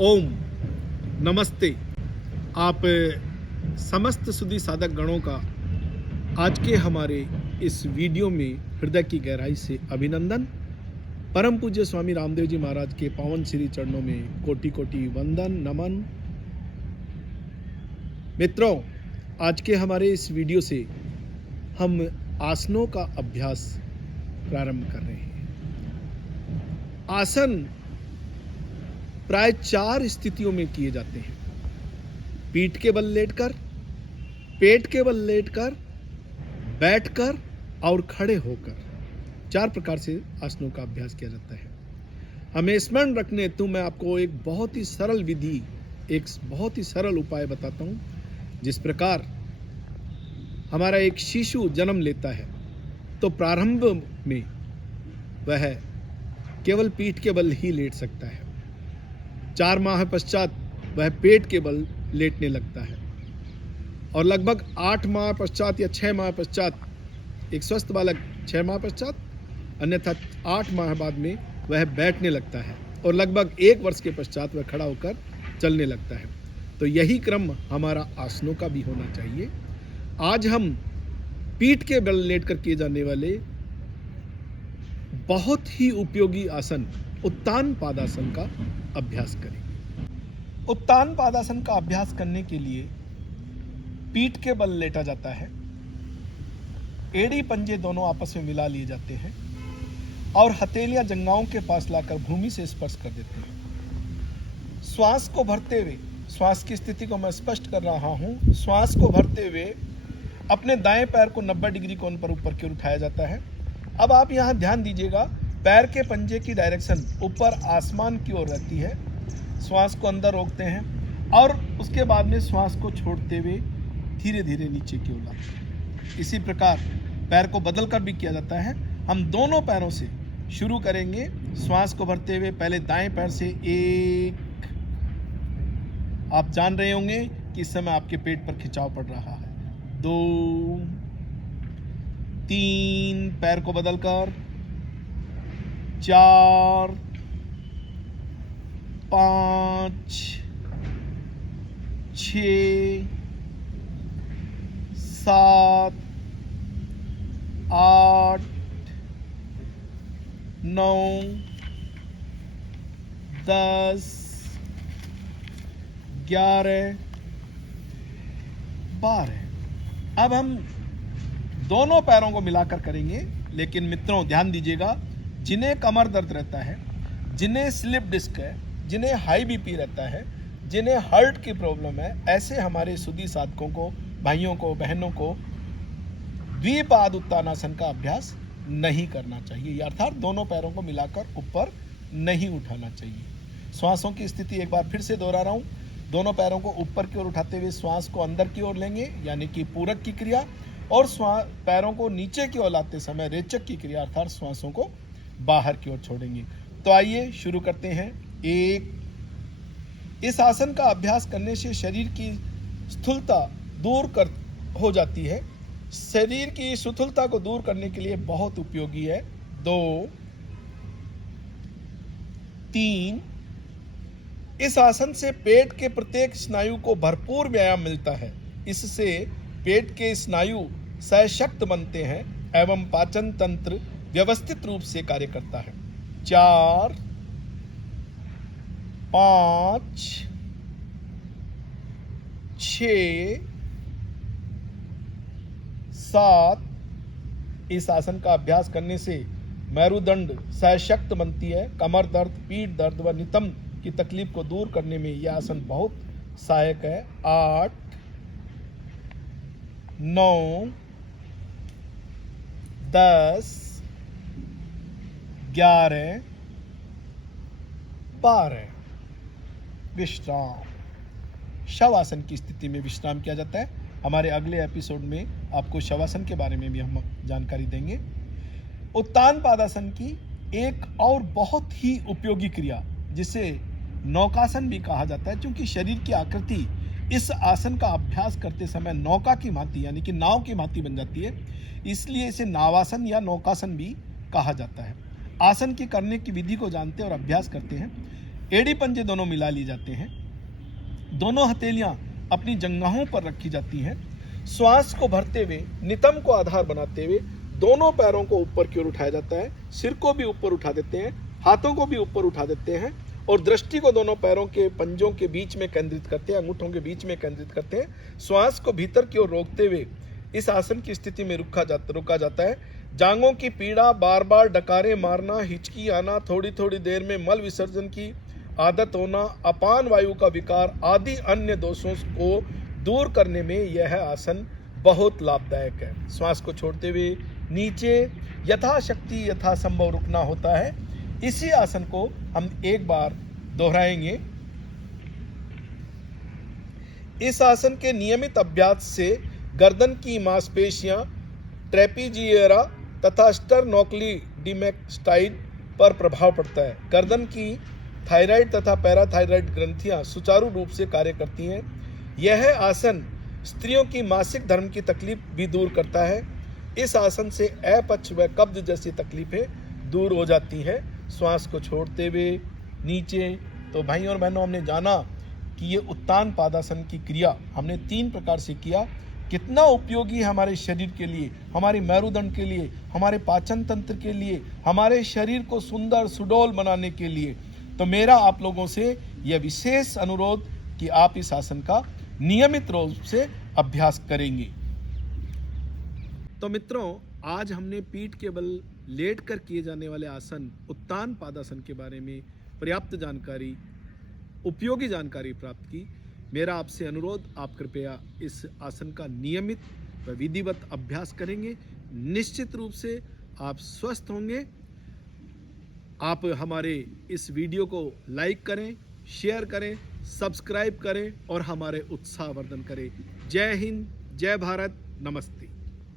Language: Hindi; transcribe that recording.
ओम नमस्ते। आप समस्त सुधी साधक गणों का आज के हमारे इस वीडियो में हृदय की गहराई से अभिनंदन। परम पूज्य स्वामी रामदेव जी महाराज के पावन श्री चरणों में कोटि कोटि वंदन नमन। मित्रों, आज के हमारे इस वीडियो से हम आसनों का अभ्यास प्रारंभ कर रहे हैं। आसन प्राय 4 स्थितियों में किए जाते हैं। पीठ के बल लेटकर, पेट के बल लेटकर, बैठकर और खड़े होकर 4 प्रकार से आसनों का अभ्यास किया जाता है। हमें स्मरण रखने हेतु मैं आपको एक बहुत ही सरल विधि, एक बहुत ही सरल उपाय बताता हूं। जिस प्रकार हमारा एक शिशु जन्म लेता है तो प्रारंभ में वह केवल पीठ के बल ही लेट सकता है। 4 माह पश्चात वह पेट के बल लेटने लगता है और लगभग 8 माह पश्चात या 6 माह पश्चात एक स्वस्थ बालक 6 माह पश्चात, अन्यथा 8 माह बाद में वह बैठने लगता है और लगभग 1 वर्ष के पश्चात वह खड़ा होकर चलने लगता है। तो यही क्रम हमारा आसनों का भी होना चाहिए। आज हम पीठ के बल लेटकर किए जाने वाले बहुत ही उपयोगी आसन उत्तान पादासन का अभ्यास करेंगे। उत्तान पादासन का अभ्यास करने के लिए पीठ के बल लेटा जाता है, एड़ी पंजे दोनों आपस में मिला लिए जाते हैं और हथेलियां जंघाओं के पास लाकर भूमि से स्पर्श कर देते हैं। श्वास को भरते हुए, श्वास की स्थिति को मैं स्पष्ट कर रहा हूं, श्वास को भरते हुए अपने दाएं पैर को 90 डिग्री कोण पर ऊपर की ओर उठाया जाता है। अब आप यहां ध्यान दीजिएगा, पैर के पंजे की डायरेक्शन ऊपर आसमान की ओर रहती है। श्वास को अंदर रोकते हैं और उसके बाद में श्वास को छोड़ते हुए धीरे धीरे नीचे की ओर लाते हैं। इसी प्रकार पैर को बदल कर भी किया जाता है। हम दोनों पैरों से शुरू करेंगे। श्वास को भरते हुए पहले दाएं पैर से 1, आप जान रहे होंगे कि इस समय आपके पेट पर खिंचाव पड़ रहा है। 2, 3, पैर को बदलकर 4, 5, 6, 7, 8, 9, 10, 11, 12। अब हम दोनों पैरों को मिलाकर करेंगे। लेकिन मित्रों ध्यान दीजिएगा, जिन्हें कमर दर्द रहता है, जिन्हें स्लिप डिस्क है, जिन्हें हाई बीपी रहता है, जिन्हें हार्ट की प्रॉब्लम है, ऐसे हमारे सुधी साधकों को, भाइयों को, बहनों को द्विपाद उत्तानासन का अभ्यास नहीं करना चाहिए, अर्थात दोनों पैरों को मिलाकर ऊपर नहीं उठाना चाहिए। श्वासों की स्थिति एक बार फिर से दोहरा रहा हूं। दोनों पैरों को ऊपर की ओर उठाते हुए श्वास को अंदर की ओर लेंगे, यानी कि पूरक की क्रिया, और पैरों को नीचे की ओर लाते समय रेचक की क्रिया, अर्थात श्वासों को बाहर की ओर छोड़ेंगे। तो आइए शुरू करते हैं। 1, इस आसन का अभ्यास करने से शरीर की स्थूलता हो जाती है। शरीर की स्थूलता को दूर करने के लिए बहुत उपयोगी है। 2, 3, इस आसन से पेट के प्रत्येक स्नायु को भरपूर व्यायाम मिलता है। इससे पेट के स्नायु सशक्त बनते हैं एवं पाचन तंत्र व्यवस्थित रूप से कार्य करता है। 4, 5, 6, 7, इस आसन का अभ्यास करने से मेरुदंड सशक्त बनती है। कमर दर्द, पीठ दर्द व नितंब की तकलीफ को दूर करने में यह आसन बहुत सहायक है। 8, 9, 10, 11, 12। विश्राम। शवासन की स्थिति में विश्राम किया जाता है। हमारे अगले एपिसोड में आपको शवासन के बारे में भी हम जानकारी देंगे। उत्तान पादासन की एक और बहुत ही उपयोगी क्रिया, जिसे नौकासन भी कहा जाता है, क्योंकि शरीर की आकृति इस आसन का अभ्यास करते समय नौका की भांति, यानी कि नाव की भांति बन जाती है, इसलिए इसे नावासन या नौकासन भी कहा जाता है। आसन की करने की विधि को जानते और अभ्यास करते हैं। एड़ी पंजे दोनों मिला लिए जाते हैं। दोनों हथेलियां अपनी जंघाओं पर रखी जाती हैं। श्वास को भरते हुए नितंब को आधार बनाते हुए दोनों पैरों को ऊपर की ओर उठाया जाता है। सिर को भी ऊपर उठा देते हैं, हाथों को भी ऊपर उठा देते हैं और दृष्टि को दोनों पैरों के पंजों के बीच में केंद्रित करते हैं, अंगूठों के बीच में केंद्रित करते हैं। श्वास को भीतर की ओर रोकते हुए इस आसन की स्थिति में रुका जाता है। जांघों की पीड़ा, बार बार डकारे मारना, हिचकी आना, थोड़ी थोड़ी देर में मल विसर्जन की आदत होना, अपान वायु का विकार आदि अन्य दोषों को दूर करने में यह आसन बहुत लाभदायक है। श्वास को छोड़ते हुए नीचे यथाशक्ति यथासंभव रुकना होता है। इसी आसन को हम एक बार दोहराएंगे। इस आसन के नियमित अभ्यास से गर्दन की मांसपेशियां, ट्रेपीजियरा तथा स्टर्नोक्लीडिमेक्स्टाइड पर प्रभाव पड़ता है। गर्दन की थायराइड तथा पैराथायराइड ग्रंथियां सुचारू रूप से कार्य करती हैं। यह आसन स्त्रियों की मासिक धर्म की तकलीफ भी दूर करता है। इस आसन से अपच व कब्ज जैसी तकलीफें दूर हो जाती हैं। श्वास को छोड़ते हुए नीचे। तो भाई और बहनों, हमने जाना कि ये उत्तान पादासन की क्रिया हमने 3 प्रकार से किया। कितना उपयोगी है हमारे शरीर के लिए, हमारे मेरुदंड के लिए, हमारे पाचन तंत्र के लिए, हमारे शरीर को सुंदर सुडौल बनाने के लिए। तो मेरा आप लोगों से यह विशेष अनुरोध कि आप इस आसन का नियमित रूप से अभ्यास करेंगे। तो मित्रों, आज हमने पीठ के बल लेटकर किए जाने वाले आसन उत्तान पादासन के बारे में पर्याप्त जानकारी, उपयोगी जानकारी प्राप्त की। मेरा आपसे अनुरोध, आप कृपया इस आसन का नियमित व विधिवत अभ्यास करेंगे। निश्चित रूप से आप स्वस्थ होंगे। आप हमारे इस वीडियो को लाइक करें, शेयर करें, सब्सक्राइब करें और हमारे उत्साहवर्धन करें। जय हिंद, जय भारत, नमस्ते।